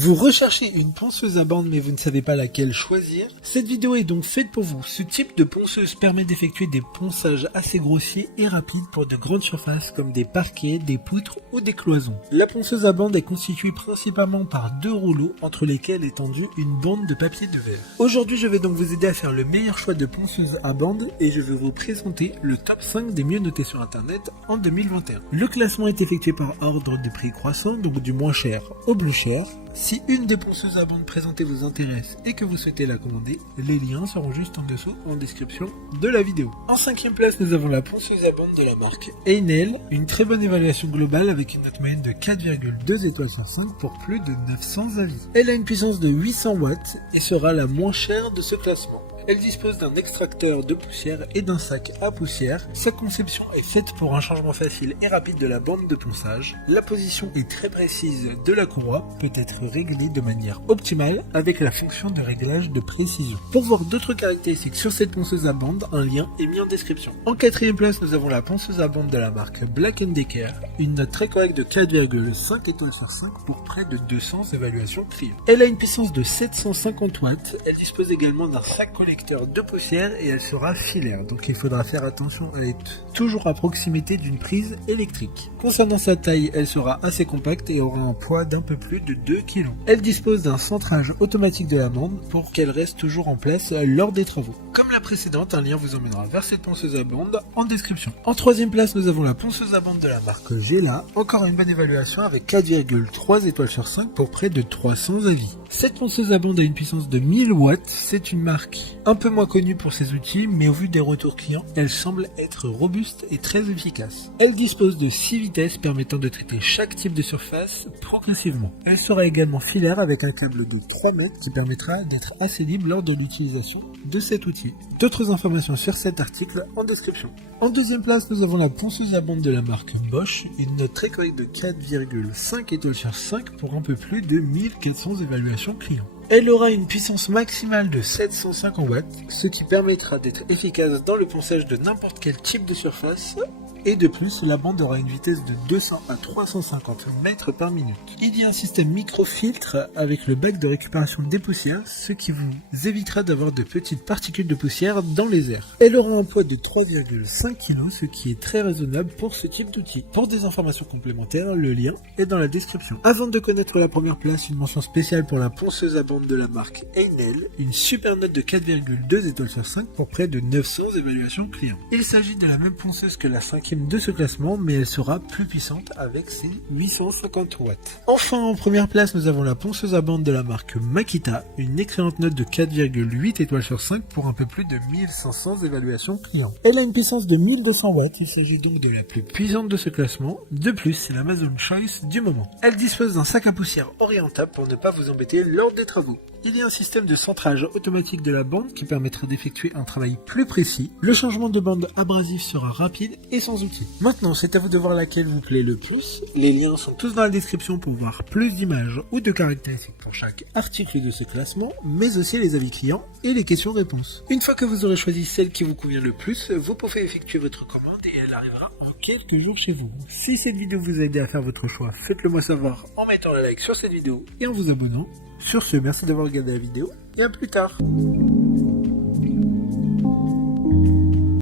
Vous recherchez une ponceuse à bande mais vous ne savez pas laquelle choisir? Cette vidéo est donc faite pour vous. Ce type de ponceuse permet d'effectuer des ponçages assez grossiers et rapides pour de grandes surfaces comme des parquets, des poutres ou des cloisons. La ponceuse à bande est constituée principalement par deux rouleaux entre lesquels est tendue une bande de papier de verre. Aujourd'hui je vais donc vous aider à faire le meilleur choix de ponceuse à bande et je vais vous présenter le top 5 des mieux notés sur internet en 2021. Le classement est effectué par ordre de prix croissant, donc du moins cher au plus cher. Si une des ponceuses à bande présentées vous intéresse et que vous souhaitez la commander, les liens seront juste en dessous en description de la vidéo. En 5e place, nous avons la ponceuse à bande de la marque Einel, une très bonne évaluation globale avec une note moyenne de 4,2 étoiles sur 5 pour plus de 900 avis. Elle a une puissance de 800 watts et sera la moins chère de ce classement. Elle dispose d'un extracteur de poussière et d'un sac à poussière. Sa conception est faite pour un changement facile et rapide de la bande de ponçage. La position est très précise de la courroie, peut être réglée de manière optimale avec la fonction de réglage de précision. Pour voir d'autres caractéristiques sur cette ponceuse à bande, un lien est mis en description. En 4e place, nous avons la ponceuse à bande de la marque Black & Decker, une note très correcte de 4,5 étoiles sur 5 pour près de 200 évaluations clients. Elle a une puissance de 750 watts. Elle dispose également d'un sac collecteur de poussière et elle sera filaire, donc il faudra faire attention à être toujours à proximité d'une prise électrique. Concernant sa taille, elle sera assez compacte et aura un poids d'un peu plus de 2 kg. Elle dispose d'un centrage automatique de la bande pour qu'elle reste toujours en place lors des travaux. Comme la précédente, un lien vous emmènera vers cette ponceuse à bande en description. En 3e place, nous avons la ponceuse à bande de la marque Gela, encore une bonne évaluation avec 4,3 étoiles sur 5 pour près de 300 avis. Cette ponceuse à bande a une puissance de 1000 watts, c'est une marque un peu moins connue pour ses outils, mais au vu des retours clients, elle semble être robuste et très efficace. Elle dispose de 6 vitesses permettant de traiter chaque type de surface progressivement. Elle sera également filaire avec un câble de 3 mètres qui permettra d'être assez libre lors de l'utilisation de cet outil. D'autres informations sur cet article en description. En 2e place, nous avons la ponceuse à bande de la marque Bosch, une note très correcte de 4,5 étoiles sur 5 pour un peu plus de 1400 évaluations clients. Elle aura une puissance maximale de 750 watts, ce qui permettra d'être efficace dans le ponçage de n'importe quel type de surface. Et de plus, la bande aura une vitesse de 200 à 350 mètres par minute. Il y a un système microfiltre avec le bac de récupération des poussières, ce qui vous évitera d'avoir de petites particules de poussière dans les airs. Elle aura un poids de 3,5 kg, ce qui est très raisonnable pour ce type d'outil. Pour des informations complémentaires, le lien est dans la description. Avant de connaître la première place, une mention spéciale pour la ponceuse à bande de la marque Einel, une super note de 4,2 étoiles sur 5 pour près de 900 évaluations clients. Il s'agit de la même ponceuse que la 5e de ce classement, mais elle sera plus puissante avec ses 850 watts. Enfin, en première place, nous avons la ponceuse à bande de la marque Makita, une excellente note de 4,8 étoiles sur 5 pour un peu plus de 1500 évaluations clients. Elle a une puissance de 1200 watts, il s'agit donc de la plus puissante de ce classement. De plus, c'est l'Amazon Choice du moment. Elle dispose d'un sac à poussière orientable pour ne pas vous embêter lors des travaux. Il y a un système de centrage automatique de la bande qui permettra d'effectuer un travail plus précis. Le changement de bande abrasive sera rapide et sans outils. Maintenant, c'est à vous de voir laquelle vous plaît le plus. Les liens sont tous dans la description pour voir plus d'images ou de caractéristiques pour chaque article de ce classement, mais aussi les avis clients et les questions-réponses. Une fois que vous aurez choisi celle qui vous convient le plus, vous pouvez effectuer votre commande et elle arrivera en quelques jours chez vous. Si cette vidéo vous a aidé à faire votre choix, faites-le moi savoir en mettant un like sur cette vidéo et en vous abonnant. Sur ce, merci d'avoir regardé la vidéo et à plus tard.